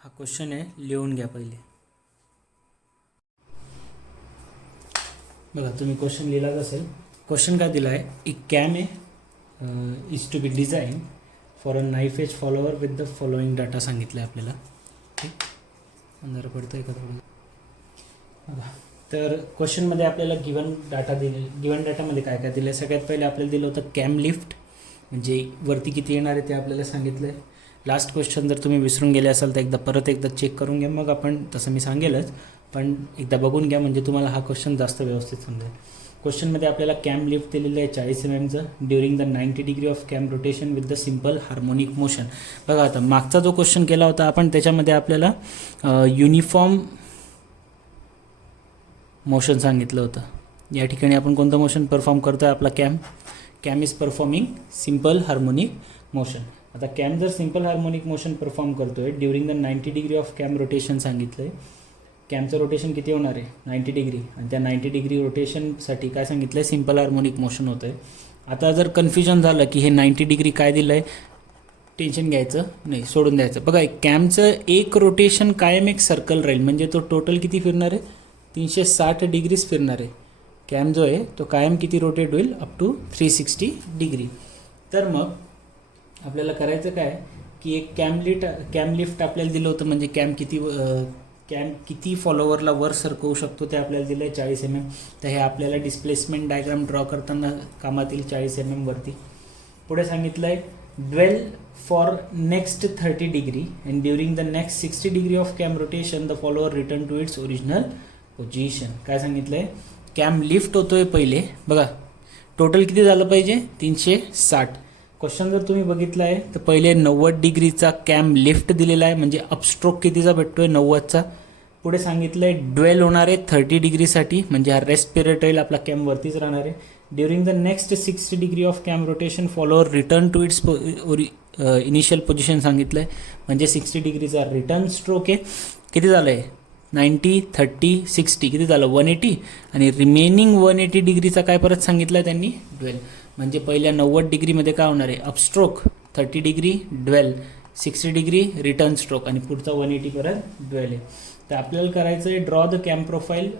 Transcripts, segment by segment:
हा क्वेश्चन आहे, लिहून घ्या पहिले. बघा तुम्ही क्वेश्चन लिहिलाच असेल. क्वेश्चन काय दिला आहे, एक कॅम आहे is to be design for a knife edge follower with the following data सांगितलं आहे आपल्याला. ठीक, अंधार पडतं आहे का थोडं. बघा तर क्वेश्चनमध्ये आपल्याला गिवन डाटा दिले. गिवन डाटामध्ये काय काय दिलं आहे, सगळ्यात पहिले आपल्याला दिलं होतं कॅम लिफ्ट, म्हणजे वरती किती येणार आहे ते आपल्याला सांगितलं आहे. लास्ट क्वेश्चन जर तुम्ही विसरून गेले असाल तर परत एकदा चेक करून घ्या, मग आपण तसं मी सांगेलच, पण एकदा बघून घ्या म्हणजे तुम्हाला हा क्वेश्चन जास्त व्यवस्थित समजेल. क्वेश्चनमध्ये आपल्याला कॅम लिफ्ट दिलेलं आहे 40 mm during the 90 degree of cam rotation with the simple harmonic motion. बघा आता मागचा जो क्वेश्चन केला होता आपण त्याच्यामध्ये आपल्याला युनिफॉर्म मोशन सांगितलं होतं. या ठिकाणी आपण कोणतं मोशन परफॉर्म करतो आहे, आपला cam is performing simple harmonic motion. आता कॅम जर सिम्पल हार्मोनिक मोशन परफॉर्म करतो आहे during the 90 degree of cam rotation सांगितलं आहे. कॅमचं रोटेशन किती होणार आहे, 90 डिग्री, आणि त्या 90 डिग्री रोटेशनसाठी काय सांगितलं आहे, सिम्पल हार्मोनिक मोशन होतं आहे. आता जर कन्फ्युजन झालं की हे 90 डिग्री काय दिलं आहे, टेन्शन घ्यायचं नाही, सोडून द्यायचं. बघा कॅमचं एक रोटेशन कायम एक सर्कल राहील, म्हणजे तो टोटल किती फिरणार आहे, 360 डिग्रीज फिरणार आहे. कॅम जो आहे तो कायम किती रोटेट होईल, अप टू 360 डिग्री. तर मग आपल्याला करायचं काय की एक कॅम लिफ्ट आपल्याला दिलं होतं, म्हणजे कॅम किती फॉलोवरला वर सरकवू शकतो ते आपल्याला दिलं आहे 40 mm. तर हे आपल्याला डिस्प्लेसमेंट डायग्राम ड्रॉ करताना कामात येईल 40 mm वरती. पुढे सांगितलं आहे dwell for next 30 degree and during the next 60 degree of cam rotation the follower return to its original position. काय सांगितलं आहे, कॅम लिफ्ट होतोय पहिले. बघा टोटल किती झालं पाहिजे, 360. क्वेश्चन जर तुम्ही बघितला आहे तर पहिले 90 डिग्रीचा कॅम लिफ्ट दिलेला आहे, म्हणजे अपस्ट्रोक कितीचा भेटतोय, 90चा. पुढे सांगितलं आहे ड्वेल होणार आहे 30 डिग्रीसाठी, म्हणजे हा रेस्ट पिरियड राहील, आपला कॅम वरतीच राहणार आहे. During the next 60 degree of cam rotation follower return to its initial position सांगितलं आहे, म्हणजे 60 डिग्रीचा रिटर्न स्ट्रोक आहे. किती झालं आहे, 90, 30, 60 किती झालं, 180, आणि रिमेनिंग 180 डिग्रीचा काय परत सांगितलं आहे त्यांनी, ड्वेल. म्हणजे पहिल्या 90 डिग्रीमध्ये काय होणार आहे, upstroke, 30 degree dwell, 60 degree return stroke, आणि पुढचा 180 परत ड्वेल आहे. तर आपल्याला करायचं आहे ड्रॉ द कॅम प्रोफाईल.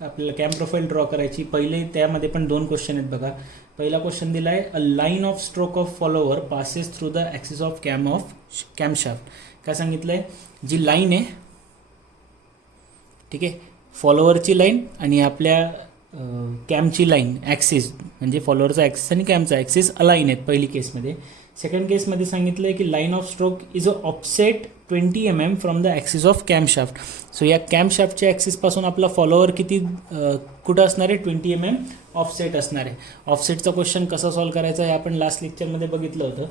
आपल्याला कॅम प्रोफाईल ड्रॉ करायची. पहिले त्यामध्ये पण 2 क्वेश्चन आहेत बघा. पहिला क्वेश्चन दिला आहे अ line of stroke of follower passes through the axis of cam shaft. काय सांगितलं आहे, जी लाईन आहे, ठीक आहे, फॉलोअरची लाईन आणि आपल्या कॅमची लाईन, ॲक्सिस म्हणजे फॉलोअरचा ॲक्सिस आणि कॅमचा ॲक्सिस अलाईन आहेत पहिली केसमध्ये. सेकंड केसमध्ये सांगितलं आहे की line of stroke is a offset 20 mm from the axis of cam shaft. So या कॅम शाफ्टच्या ॲक्सिसपासून आपला फॉलोअर किती कुठं असणार आहे, 20 mm ऑफसेट असणार आहे. ऑफसेटचा क्वेश्चन कसा सॉल्व करायचा हे आपण लास्ट लेक्चरमध्ये बघितलं होतं.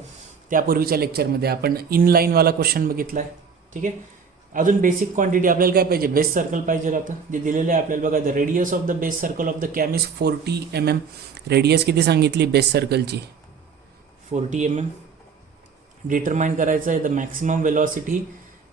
त्यापूर्वीच्या लेक्चरमध्ये आपण इनलाईनवाला क्वेश्चन बघितला आहे. ठीक आहे, अजून बेसिक क्वांटिटी आपल्याला काय पाहिजे, बेस सर्कल पाहिजे राहतं, जे दिलेलं आहे आपल्याला. बघा the radius of the base circle of the cam is 40 mm. Radius किती सांगितली बेस सर्कलची, 40 mm. डिटरमाइन करायचं आहे the maximum velocity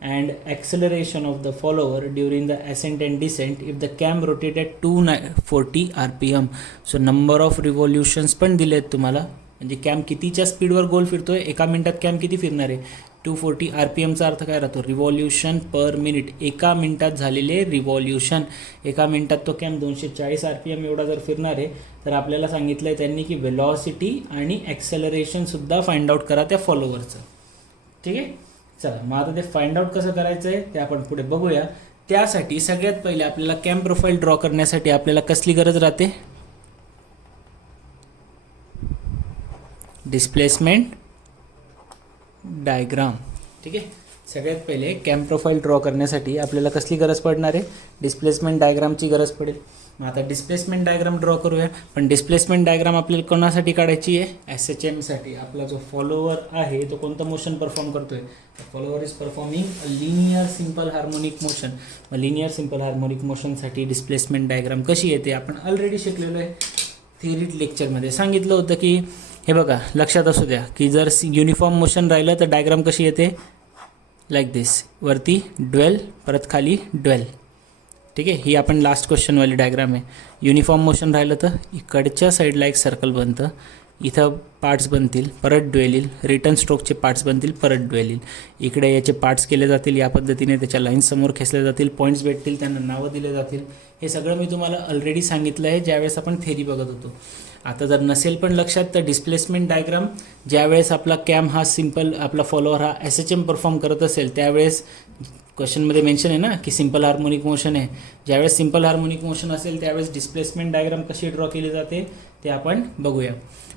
and acceleration of the follower during the ascent and descent if the cam rotate at 240 RPM. So number of revolutions पण दिले आहेत तुम्हाला, म्हणजे कॅम कितीच्या स्पीडवर गोल फिरतोय, एका मिनिटात कॅम किती फिरणार आहे, 240 RPMचा अर्थ काय राहतो, रिव्हॉल्युशन पर मिनिट, एका मिनिटात झालेले रिव्हॉल्युशन. एका मिनिटात तो कॅम 240 RPM एवढा जर फिरणार आहे, तर आपल्याला सांगितलं आहे त्यांनी की वेलॉसिटी आणि ॲक्सेलरेशनसुद्धा फाइंड आउट करा त्या फॉलोअरचं. ठीक आहे, चला मग आता ते फाइंड आउट कसं करायचं आहे ते आपण पुढे बघूया. त्यासाठी सगळ्यात पहिले आपल्याला कॅम प्रोफाईल ड्रॉ करण्यासाठी आपल्याला कसली गरज राहते, डिस्प्लेसमेंट डायग्राम. ठीक आहे, सगळ्यात पहिले कॅम प्रोफाईल ड्रॉ करण्यासाठी आपल्याला कसली गरज पडणार आहे, डिस्प्लेसमेंट डायग्रामची गरज पडेल. मग आता डिस्प्लेसमेंट डायग्राम ड्रॉ करूया. पण डिस्प्लेसमेंट डायग्राम आपल्याला कोणासाठी काढायची आहे, SHMसाठी. आपला जो फॉलोअर आहे तो कोणतं मोशन परफॉर्म करतोय, follower is performing a linear simple harmonic motion. मग लिनियर सिम्पल हार्मोनिक मोशनसाठी डिस्प्लेसमेंट डायग्राम कशी येते आपण ऑलरेडी शिकलेलो आहे. थिअरी लेक्चरमध्ये सांगितलं होतं की हे बघा लक्षात असू द्या की जर युनिफॉर्म मोशन राहिलं तर डायग्राम कशी येते, लाईक दिस, वरती ड्वेल परत खाली ड्वेल. ठीक आहे, ही आपण लास्ट क्वेश्चनवाली डायग्राम आहे. युनिफॉर्म मोशन राहिलं तर इकडच्या साईडला एक सर्कल बनतं, इथं पार्ट्स बनतील, परत ड्वेल येईल, रिटर्न स्ट्रोकचे पार्ट्स बनतील, परत ड्वेल येईल. इकडे याचे पार्ट्स केले जातील या पद्धतीने, त्याच्या लाईन्स समोर खेचल्या जातील, पॉईंट्स भेटतील, त्यांना नावं दिले जातील. हे सगळं मी तुम्हाला ऑलरेडी सांगितलं आहे ज्यावेळेस आपण थेरी बघत होतो. आता जर नसेल पण लक्षात, तर डिस्प्लेसमेंट डायग्राम ज्यावेळेस आपला कॅम हा सिम्पल, आपला फॉलोअर हा SHM परफॉर्म करत असेल त्यावेळेस क्वेश्चनमध्ये मेन्शन आहे ना की सिम्पल हार्मोनिक मोशन आहे. ज्यावेळेस सिम्पल हार्मोनिक मोशन असेल त्यावेळेस डिस्प्लेसमेंट डायग्राम कशी ड्रॉ केली जाते ते आपण बघूया.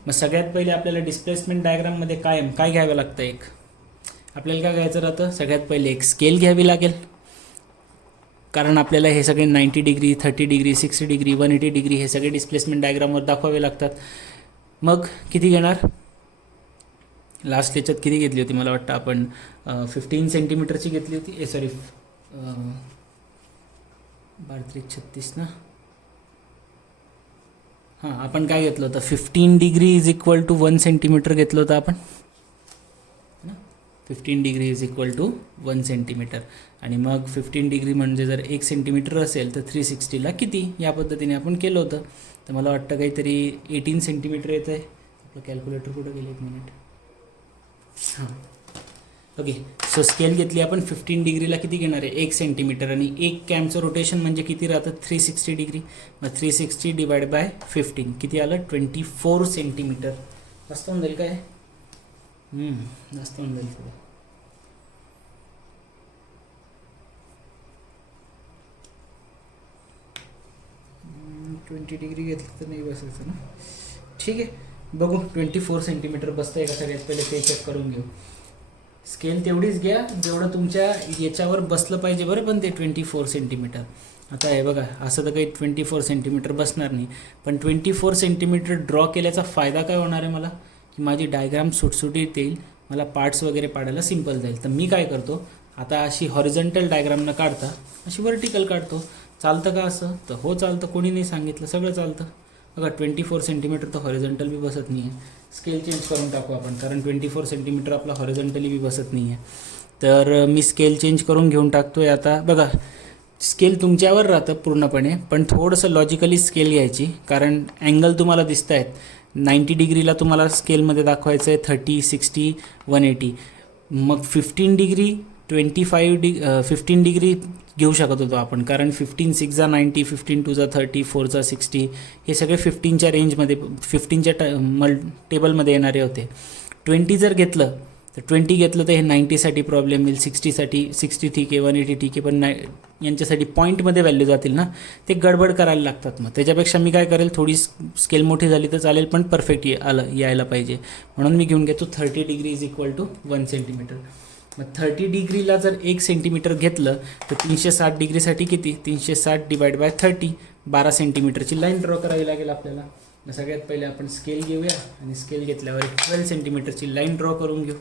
मग सगळ्यात पहिले आपल्याला डिस्प्लेसमेंट डायग्राममध्ये काय घ्यावं लागतं, एक आपल्याला काय घ्यायचं राहतं, सगळ्यात पहिले एक स्केल घ्यावी लागेल, कारण आपल्याला हे सगळे 90 डिग्री, 30 डिग्री, 60 डिग्री, 180 डिग्री हे सगळे डिस्प्लेसमेंट डायग्रामवर दाखवावे लागतात. मग किती घेणार, लास्ट याच्यात किती घेतली होती, मला वाटतं आपण 15 सेंटीमीटरची घेतली होती, सॉरी 12-36 ना. हां, आपण काय घेतलं होतं, 15 degree is equal to 1 centimetre घेतलं होतं आपण. 15 degree is equal to 1 centimetre. आणि मग 15 डिग्री म्हणजे जर 1 सेंटीमीटर असेल तर 360ला किती, या पद्धतीने आपण केलं होतं. तर मला वाटतं काहीतरी 18 सेंटीमीटर येतं आहे. आपलं कॅल्क्युलेटर कुठं गेलं, 1 मिनिट. हां, ओके. सो स्केल घेतली आपण, 15 डिग्रीला किती घेणार आहे, 1 सेंटीमीटर. आणि एक कॅमचं रोटेशन म्हणजे किती राहतं, 360 डिग्री. मग 360 डिवाइड बाय 15 किती आलं, 24 सेंटीमीटर. जास्त होऊन जाईल काय, जास्त होऊन जाईल थोडं. डिग्री घेतलं तर नाही बसायचं ना. ठीक आहे, बघू 24 सेंटीमीटर बसतं आहे का सगळ्यात पहिले ते चेक करून घेऊ. स्केल तेवढीच घ्या जेवढं तुमच्या याच्यावर बसलं पाहिजे बरं, पण ते 24 सेंटीमीटर. आता हे बघा, असं तर काही 24 सेंटीमीटर बसणार नाही, पण 24 सेंटीमीटर ड्रॉ केल्याचा फायदा काय होणार आहे मला, की माझी डायग्राम सुटसुटीत येईल, मला पार्ट्स वगैरे पाडायला सिम्पल जाईल. तर मी काय करतो, आता अशी हॉरिझॉन्टल डायग्राम न काढता अशी वर्टिकल काढतो. चालतं का असं, तर हो चालतं, कोणी नाही सांगितलं, सगळं चालतं. बघा 24 सेंटीमीटर तर हॉरिझॉन्टल बी बसत नाही आहे. स्केल चेंज करून टाकू आपण, कारण 24 सेंटीमीटर आपला हॉरिझॉन्टली बी बसत नाही आहे. तर मी स्केल चेंज करून घेऊन टाकतो आहे. आता बघा, स्केल तुमच्यावर राहतं पूर्णपणे, पण थोडंसं लॉजिकली स्केल घ्यायची, कारण अँगल तुम्हाला दिसत आहेत. 90 डिग्रीला तुम्हाला स्केलमध्ये दाखवायचं आहे, 30, 60, 180. मग 15 डिग्री, 15 डिग्री घेऊ शकत होतो आपण, कारण 15 6 जा 90, 15 2 जा 30, 4 जा 60 हे सगळे 15च्या रेंजमध्ये, 15च्या टेबलमध्ये येणारे होते. 20 जर घेतलं तर 20 घेतलं तर हे 90साठी प्रॉब्लेम येईल, 60 ठीक आहे, 180 ठीक आहे, पण यांच्यासाठी पॉईंटमध्ये व्हॅल्यू जातील ना, ते गडबड करायला लागतात. मग त्याच्यापेक्षा मी काय करेल, थोडी स्केल मोठी झाली तर चालेल, पण परफेक्ट यायला पाहिजे, म्हणून मी घेऊन घेतो 30 degree is equal to 1 centimetre. मग 30 डिग्रीला जर 1 सेंटीमीटर घेतलं तर 360 डिग्रीसाठी किती, 360 डिवाइड बाय 30, 12 सेंटीमीटरची लाईन ड्रॉ करावी लागेल आपल्याला. मग सगळ्यात पहिले आपण स्केल घेऊया, आणि स्केल घेतल्यावर 12 सेंटीमीटरची लाईन ड्रॉ करून घेऊ.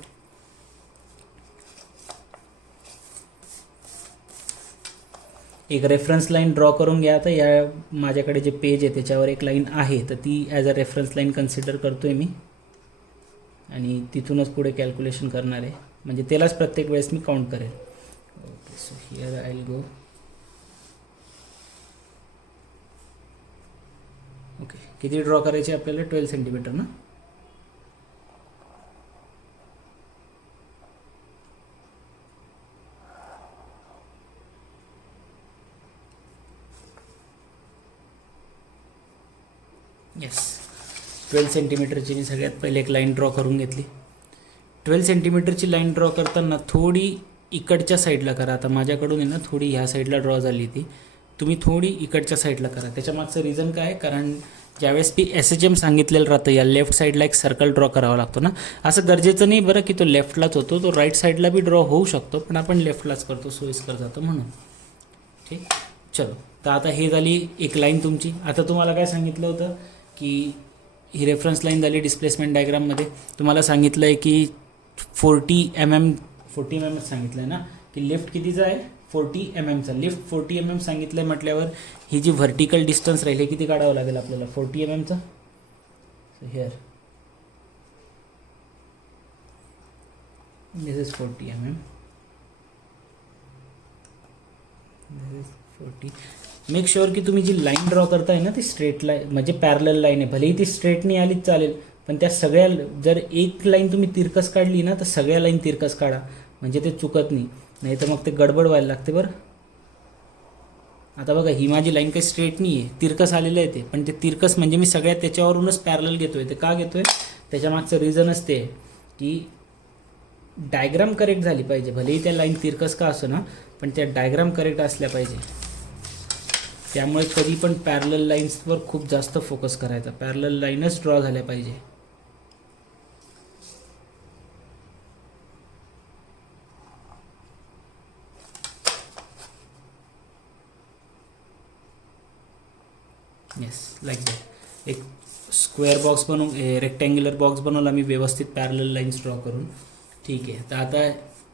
एक रेफरन्स लाईन ड्रॉ करून घ्या. आता या माझ्याकडे जे पेज आहे त्याच्यावर एक लाईन आहे, तर ती as a reference line consider करतो आहे मी, आणि तिथूनच पुढे कॅल्क्युलेशन करणार आहे, म्हणजे त्यालाच प्रत्येक वेळेस मी काउंट करेल. Okay, so here I will go. Okay, किती ड्रॉ करायचे आपल्याला, 12 सेंटीमीटर ना. येस, 12 सेंटीमीटरची मी सगळ्यात पहिले एक लाईन ड्रॉ करून घेतली. 12 सेंटीमीटरची लाईन ड्रॉ करताना थोडी इकडच्या साईडला करा. आता माझ्याकडून आहे ना थोडी ह्या साईडला ड्रॉ झाली ती, तुम्ही थोडी इकडच्या साईडला करा. त्याच्यामागचं रिझन काय आहे, कारण ज्यावेळेस मी SHM सांगितलेलं राहतं या लेफ्ट साईडला एक सर्कल ड्रॉ करावा लागतो ना. असं गरजेचं नाही बरं की तो लेफ्टलाच होतो, तो राईट साईडला बी ड्रॉ होऊ शकतो, पण आपण लेफ्टलाच करतो, सोयीस्कर जातो म्हणून. ठीक, चलो. तर आता हे झाली एक लाईन तुमची. आता तुम्हाला काय सांगितलं होतं की ही रेफरन्स लाईन झाली डिस्प्लेसमेंट डायग्राममध्ये. तुम्हाला सांगितलं आहे की 40 mm सांगितलं आहे ना, की लेफ्ट कितीचा आहे, 40 mmचा. लेफ्ट 40 mm सांगितलं आहे म्हटल्यावर ही जी व्हर्टिकल डिस्टन्स राहील हे किती काढावं लागेल आपल्याला, 40 mmचा. Here this is 40 mm, this is 40. Make sure की तुम्ही जी लाईन ड्रॉ करताय ना ती स्ट्रेट लाईन म्हणजे पॅरलल लाईन आहे. भलेही ती स्ट्रेट नाही आलीच चालेल, पण त्या सगळ्या जर एक लाईन तुम्ही तिरकस काढली ना तर सगळ्या लाईन तिरकस काढा, म्हणजे ते चुकत नाही तर मग ते गडबड व्हायला लागते बरं. आता बघा ही माझी लाईन काही स्ट्रेट नाही आहे, तिरकस आलेलं आहे ते, पण ते तिरकस म्हणजे मी सगळ्या त्याच्यावरूनच पॅरलल घेतोय. ते का घेतोय त्याच्या मागचं रिझनच ते की डायग्राम करेक्ट झाली पाहिजे. भलेही त्या लाईन तिरकस का असो ना, पण त्या डायग्राम करेक्ट असल्या पाहिजे. त्यामुळे कधी पण पॅरलल लाईन्सवर खूप जास्त फोकस करायचा, पॅरलल लाईनच ड्रॉ झाल्या पाहिजे. Yes, like that. एक स्क्वेअर बॉक्स बनवून रेक्टँग्युलर बॉक्स बनवला मी व्यवस्थित पॅरलल लाईन्स ड्रॉ करून. ठीक आहे, तर आता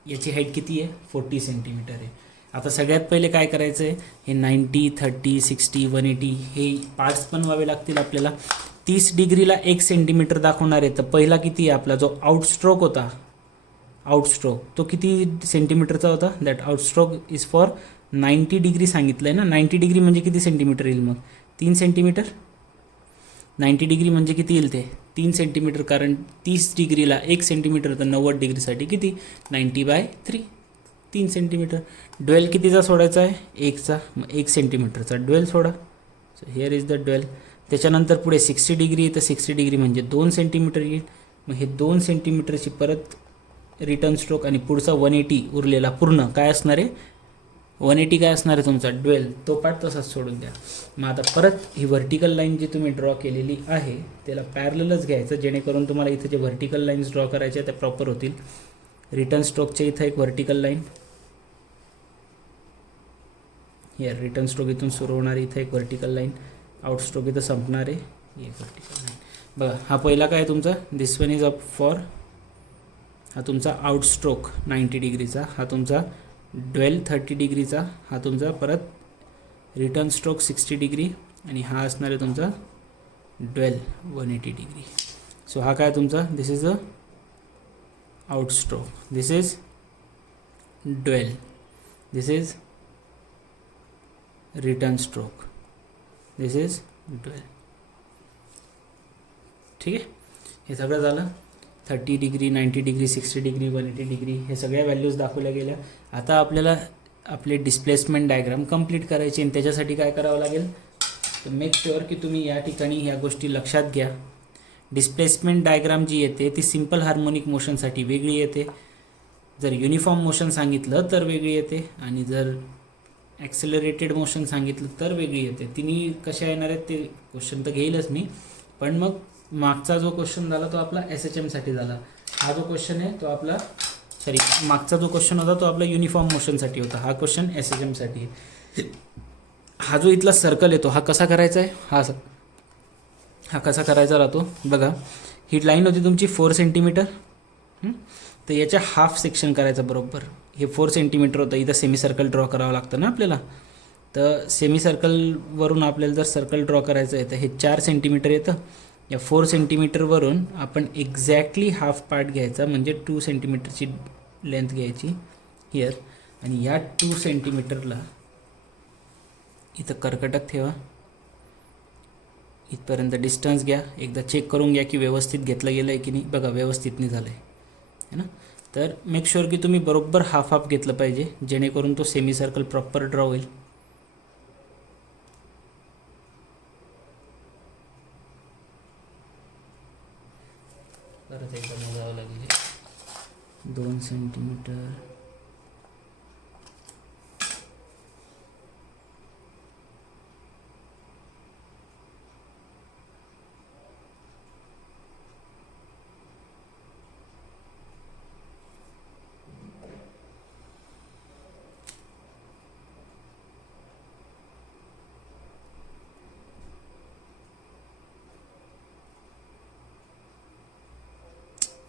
याची हाईट किती आहे, 40 सेंटीमीटर आहे. आता सगळ्यात पहिले काय करायचं आहे, हे 90, 30, 60, 180 हे पार्ट्स बनवावे लागतील आपल्याला. 30 डिग्रीला 1 सेंटीमीटर दाखवणार आहे. तर पहिला किती आहे आपला जो आउटस्ट्रोक होता, आउटस्ट्रोक तो किती सेंटीमीटरचा होता. दॅट आउटस्ट्रोक इज फॉर 90 डिग्री सांगितलं आहे ना. 90 डिग्री म्हणजे किती सेंटीमीटर येईल मग, 3 सेंटीमीटर. 90 डिग्री म्हणजे किती येईल ते 3 सेंटीमीटर, कारण 30 डिग्रीला 1 सेंटीमीटर, तर 90 डिग्रीसाठी किती 90/3, 3 सेंटीमीटर. ड्वेल कितीचा सोडायचा आहे, 1चा. मग 1 सेंटीमीटरचा ड्वेल सोडा. So here is the dwell. त्याच्यानंतर पुढे 60 डिग्री आहे, तर 60 डिग्री म्हणजे 2 सेंटीमीटर येईल. मग हे 2 सेंटीमीटरची परत रिटर्न स्ट्रोक, आणि पुढचा 180 उरलेला पूर्ण काय असणार आहे, 180 काय असणार आहे तुमचा ड्वेल, तो पार्ट तसाच सोडून द्या. मग आता परत ही व्हर्टिकल लाईन जी तुम्ही ड्रॉ केलेली आहे त्याला पॅरललच घ्यायचं, जेणेकरून तुम्हाला इथे जे व्हर्टिकल लाईन्स ड्रॉ करायच्या त्या प्रॉपर होतील. रिटर्न स्ट्रोकच्या इथं एक vertical line, here return stroke इथून सुरू होणार, इथं एक व्हर्टिकल लाईन, आउट स्ट्रोक इथं संपणार आहे, एक व्हर्टिकल लाईन. बघा हा पहिला काय तुमचा, दिस वन इज अप फॉर, हा तुमचा आउट स्ट्रोक 90 डिग्रीचा, हा तुमचा ड्वेल 30 डिग्रीचा, हा तुमचा परत रिटर्न स्ट्रोक 60 डिग्री, आणि हा असणार आहे तुमचा ड्वेल 180 डिग्री. सो हा काय तुमचा, this is a out stroke, this is dwell, this is return stroke, this is dwell. ठीक आहे, हे सगळं झालं. 30 डिग्री, 90 डिग्री, 60 डिग्री, 180 डिग्री हे सगळ्या व्हॅल्यूज दाखवल्या गेल्या. आता आपल्याला आपले डिस्प्लेसमेंट डायग्राम कंप्लीट करायचे, आणि त्याच्यासाठी काय करावं लागेल, तर मेक शुअर की तुम्ही या ठिकाणी ह्या गोष्टी लक्षात घ्या. डिस्प्लेसमेंट डायग्राम जी येते ती सिम्पल हार्मोनिक मोशनसाठी वेगळी येते, जर युनिफॉर्म मोशन सांगितलं तर वेगळी येते, आणि जर ॲक्सेलरेटेड मोशन सांगितलं तर वेगळी येते. तिन्ही कशा येणार आहेत ते क्वेश्चन तर घेईलच मी, पण मग मागचा जो क्वेश्चन झाला तो आपला SHMसाठी झाला. हा जो क्वेश्चन आहे तो आपला मागचा जो क्वेश्चन होता तो आपला युनिफॉर्म मोशनसाठी होता, हा क्वेश्चन SHMसाठी आहे. हा जो इथला सर्कल येतो हा कसा करायचा आहे, हा कसा करायचा राहतो बघा. ही लाईन होती तुमची 4 सेंटीमीटर, तर याच्या हाफ सेक्शन करायचं बरोबर. हे 4 सेंटीमीटर होतं, इथं सेमी सर्कल ड्रॉ करावं लागतं ना आपल्याला, तर सेमी सर्कलवरून आपल्याला जर सर्कल ड्रॉ करायचं आहे तर हे 4 सेंटीमीटर येतं. या 4 सेंटीमीटरवरून आपण एक्झॅक्टली हाफ पार्ट घ्यायचा, म्हणजे 2 सेंटीमीटरची लेंथ घ्यायची हिअर, आणि या 2 सेंटीमीटरला इथं कर्कटक ठेवा, इथपर्यंत डिस्टन्स घ्या, एकदा चेक करून घ्या की व्यवस्थित घेतलं गेलं आहे की नाही. बघा व्यवस्थित नाही झालं आहे ना, तर मेक शुअर की तुम्ही बरोबर हाफ हाफ घेतलं पाहिजे, जेणेकरून तो सेमी सर्कल प्रॉपर ड्रॉ होईल. परत एकदा मोजावं लागेल, 2 सेंटीमीटर,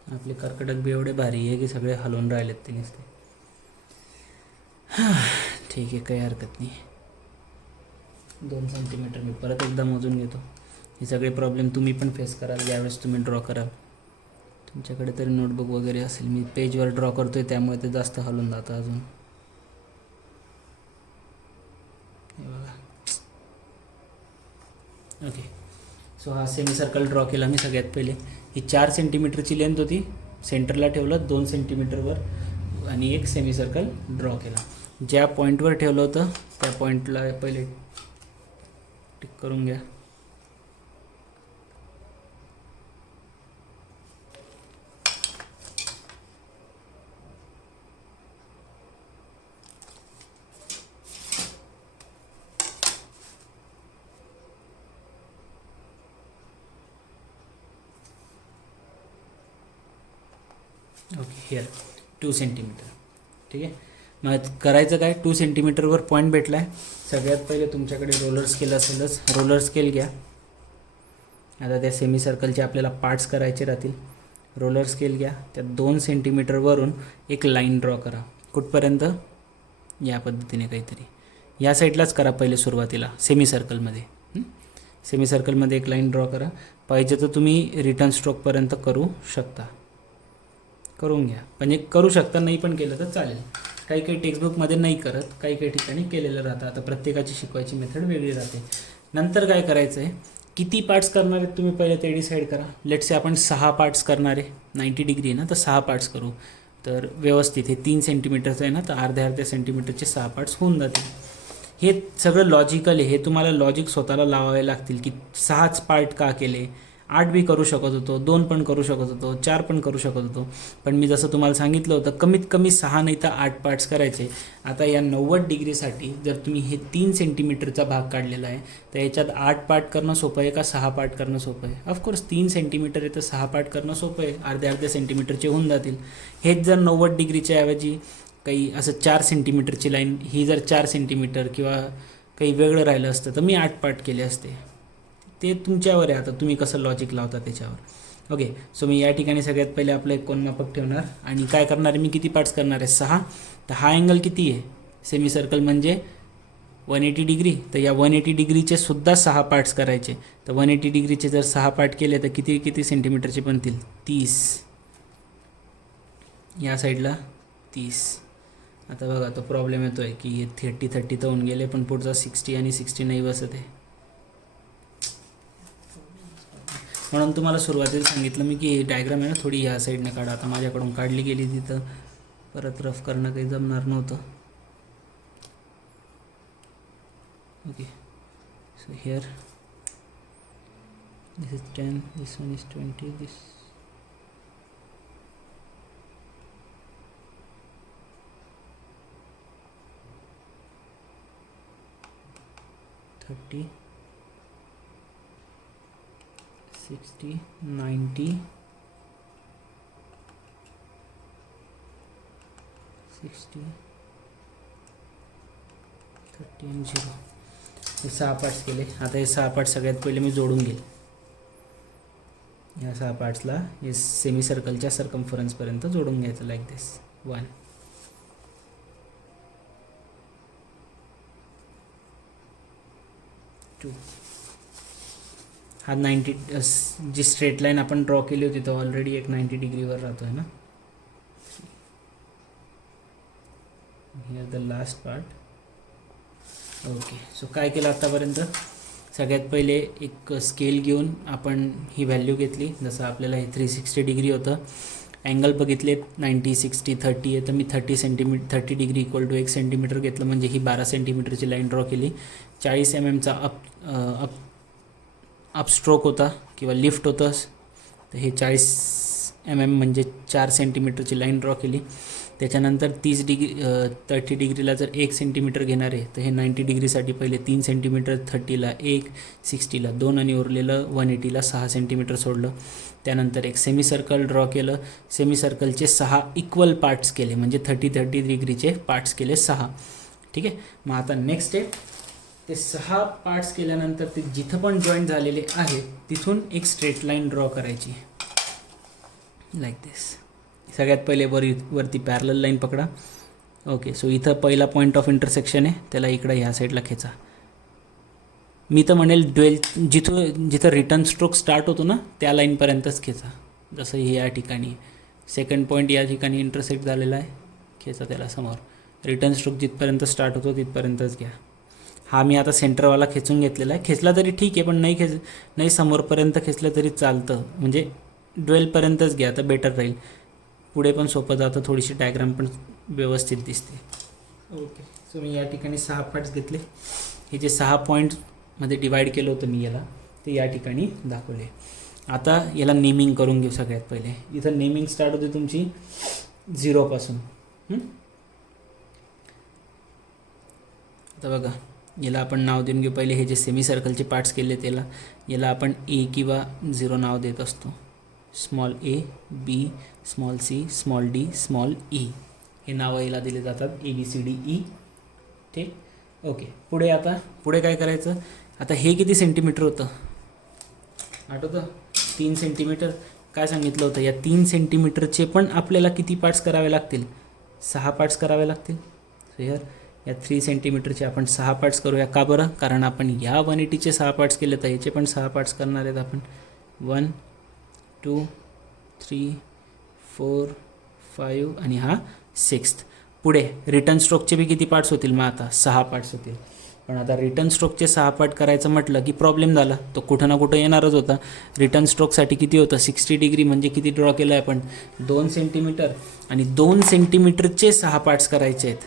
आपले कर्कटक बी एवढे भारी आहे की सगळे हलवून राहिलेत ते नुसते. ठीक आहे, काही हरकत नाही. 2 सेंटीमीटर मी परत एकदा मोजून घेतो. हे सगळे प्रॉब्लेम तुम्ही पण फेस कराल ज्यावेळेस तुम्ही ड्रॉ कराल. तुमच्याकडे तरी नोटबुक वगैरे असेल, मी पेजवर ड्रॉ करतो आहे त्यामुळे ते जास्त हलून जातं अजून. हे बघा, ओके. सो हा सेमी सर्कल ड्रॉ केला मी सगळ्यात पहिले. ही 4 सेंटीमीटरची लेंथ होती, सेंटरला ठेवलं 2 सेंटीमीटरवर आणि एक सेमी सर्कल ड्रॉ केला. ज्या पॉईंटवर ठेवलं होतं त्या पॉईंटला पहिले टिक करून घ्या. Okay, here 2 centimetre. ठीक आहे, मग करायचं काय, 2 सेंटीमीटरवर पॉईंट भेटला आहे. सगळ्यात पहिले तुमच्याकडे रोलर स्केल असेलच, रोलर स्केल घ्या. आता त्या सेमी सर्कलचे आपल्याला पार्ट्स करायचे राहतील. रोलर स्केल घ्या, त्या 2 सेंटीमीटरवरून एक लाईन ड्रॉ करा. कुठपर्यंत, या पद्धतीने काहीतरी या साईडलाच करा पहिले सुरुवातीला सेमी सर्कलमध्ये. सेमी सर्कलमध्ये एक लाईन ड्रॉ करा. पाहिजे तर तुम्ही रिटर्न स्ट्रोकपर्यंत करू शकता, करून घ्या. म्हणजे करू शकता, नाही पण केलं तर चालेल. काही काही टेक्स्टबुकमध्ये नाही करत, काही काही ठिकाणी केलेलं राहतं. आता प्रत्येकाची शिकवायची मेथड वेगळी राहते. नंतर काय करायचं आहे, किती पार्ट्स करणार आहेत तुम्ही पहिले ते डिसाईड करा. लेट्सचे आपण 6 पार्ट्स करणार आहे, 90 डिग्री आहे ना, तर 6 पार्ट्स करू. तर व्यवस्थित हे 3 सेंटीमीटरचं आहे ना, तर अर्ध्या सेंटीमीटरचे 6 पार्ट्स होऊन जातील. हे सगळं लॉजिकल आहे. हे तुम्हाला लॉजिक स्वतःला लावावे लागतील की 6च पार्ट का केले. 8 बी करू शकत होतो, 2 पण करू शकत होतो, 4 पण करू शकत होतो. पण मी जसं तुम्हाला सांगितलं होतं, कमीत कमी 6 नाही तर 8 पार्ट्स करायचे. आता या 90 डिग्रीसाठी जर तुम्ही हे 3 सेंटीमीटरचा भाग काढलेला आहे, तर याच्यात 8 पार्ट करणं सोपं आहे का 6 पार्ट करणं सोपं आहे? ऑफकोर्स 3 सेंटीमीटर आहे तर 6 पार्ट करणं सोपं आहे, अर्ध्या सेंटीमीटरचे होऊन जातील. हेच जर 90 डिग्रीच्या ऐवजी काही असं 4 सेंटीमीटरची लाईन, ही जर 4 सेंटीमीटर किंवा काही वेगळं राहिलं असतं तर मी 8 पार्ट केले असते. ते तुमच्यावर आहे, आता तुम्ही कसं लॉजिक लावता त्याच्यावर. ओके, सो मी या ठिकाणी सगळ्यात पहिले आपलं एक कोनमापक ठेवणार आणि काय करणार आहे, मी किती पार्ट्स करणार आहे, 6. तर हा अँगल किती आहे, सेमी सर्कल म्हणजे 180 डिग्री. तर या 180 डिग्रीचे सुद्धा 6 पार्ट्स करायचे. तर 180 डिग्रीचे जर 6 पार्ट केले तर किती सेंटीमीटरचे बनतील, 30. या साईडला 30. आता बघा तो प्रॉब्लेम येतो आहे की हे 30 तर होऊन गेले, पण पुढचा 60 आणि 60 नाही बसत आहे. म्हणून तुम्हाला सुरुवातीला सांगितलं मी की डायग्राम आहे ना थोडी ह्या साईडने काढा. आता माझ्याकडून काढली गेली तिथं परत रफ करणं काही जमणार नव्हतं. Okay, so here this is 10, this one is 20, दिस 30, 60, 90, 60, 30 आणि 0. हे 6 पार्ट्स केले. आता हे 6 पार्ट्स सगळ्यात पहिले मी जोडून घेईल. या 6 पार्ट्सला हे सेमी सर्कलच्या सर्कम्फरन्सपर्यंत जोडून घ्यायचं, लाईक दिस. 1, 2. हा 90 जी स्ट्रेट लाईन आपण ड्रॉ केली होती तो ऑलरेडी एक 90 डिग्रीवर राहतो आहे ना. Here the last part. Okay, so काय केलं आत्तापर्यंत, सगळ्यात पहिले एक स्केल घेऊन आपण ही व्हॅल्यू घेतली. जसं आपल्याला हे 360 डिग्री होतं, अँगल बघितले 90, 60, 30 आहे, तर मी 30 डिग्री इक्वल टू 1 सेंटीमीटर घेतलं, म्हणजे ही 12 सेंटीमीटरची लाईन ड्रॉ केली. 40 mmचा अप स्ट्रोक होता किंवा लिफ्ट होतं, तर हे 40 mm म्हणजे 4 सेंटीमीटरची लाईन ड्रॉ केली. त्याच्यानंतर 30 डिग्रीला जर 1 सेंटीमीटर घेणार आहे, तर हे 90 डिग्रीसाठी पहिले 3 सेंटीमीटर, 30ला 1, 60ला 2 आणि उरलेलं 180ला 6 सेंटीमीटर सोडलं. त्यानंतर एक सेमी सर्कल ड्रॉ केलं. सेमी सर्कलचे 6 इक्वल पार्ट्स केले, म्हणजे 30 डिग्रीचे पार्ट्स केले 6. ठीक आहे, मग आता नेक्स्ट स्टेप, ते 6 पार्ट्स केल्यानंतर ते जिथं पण जॉईंट झालेले आहेत तिथून एक स्ट्रेट लाईन ड्रॉ करायची, लाईक दिस. सगळ्यात पहिले वरती पॅरलल लाईन पकडा. ओके, सो इथं पहिला पॉईंट ऑफ इंटरसेक्शन आहे, त्याला इकडं ह्या साईडला खेचा. मी तर म्हणेल जिथं रिटर्न स्ट्रोक स्टार्ट होतो ना त्या लाईनपर्यंतच खेचा. जसं हे या ठिकाणी सेकंड पॉईंट या ठिकाणी इंटरसेक्ट झालेला आहे, खेचा त्याला समोर. रिटर्न स्ट्रोक जिथपर्यंत स्टार्ट होतो तिथपर्यंतच घ्या. हा मी आता सेंटरवाला खेचून घेतलेला आहे. खेचला तरी ठीक आहे, पण नाही समोरपर्यंत खेचलं तरी चालतं, म्हणजे ड्वेलपर्यंतच घ्या तर बेटर राहील. पुढे पण सोपं जातं, थोडीशी डायग्राम पण व्यवस्थित दिसते. ओके, सो मी या ठिकाणी 6 पार्ट्स घेतले. हे जे 6 पॉईंटमध्ये डिवाईड केलं होतं मी याला, ते या ठिकाणी दाखवले. आता याला नेमिंग करून घेऊ. सगळ्यात पहिले इथं नेमिंग स्टार्ट होते तुमची 0पासून. आता बघा, याला आपण नाव देऊन घेऊ. पहिले हे जे सेमी सर्कलचे पार्ट्स केले याला आपण ए किंवा 0 नाव देत असतो. Small A, B, small C, small D, small E, हे नावं याला दिले जातात. ABCDE. ठीक, ओके. पुढे काय करायचं. आता हे किती सेंटीमीटर होतं आठवतं? 3 सेंटीमीटर. काय सांगितलं होतं, या 3 सेंटीमीटरचे पण आपल्याला किती पार्ट्स करावे लागतील? 6 पार्ट्स करावे लागतील. सो हिअर या 3 सेंटीमीटरचे आपण 6 पार्ट्स करूया. का बरं? कारण आपण या 180चे 6 पार्ट्स केले, तर याचे पण 6 पार्ट्स करणार आहेत आपण. 1 2 3 4 5 आणि हा 6th. पुढे रिटर्न स्ट्रोकचे बी किती पार्ट्स होतील? मग आता 6 पार्ट्स होतील. पण आता रिटर्न स्ट्रोकचे 6 पार्ट करायचं म्हटलं की प्रॉब्लेम झाला, तो कुठं ना कुठं येणारच होता. रिटर्न स्ट्रोकसाठी किती होतं? 60 डिग्री, म्हणजे किती ड्रॉ केलं आहे आपण? 2 सेंटीमीटर. आणि 2 सेंटीमीटरचे 6 पार्ट्स करायचे आहेत.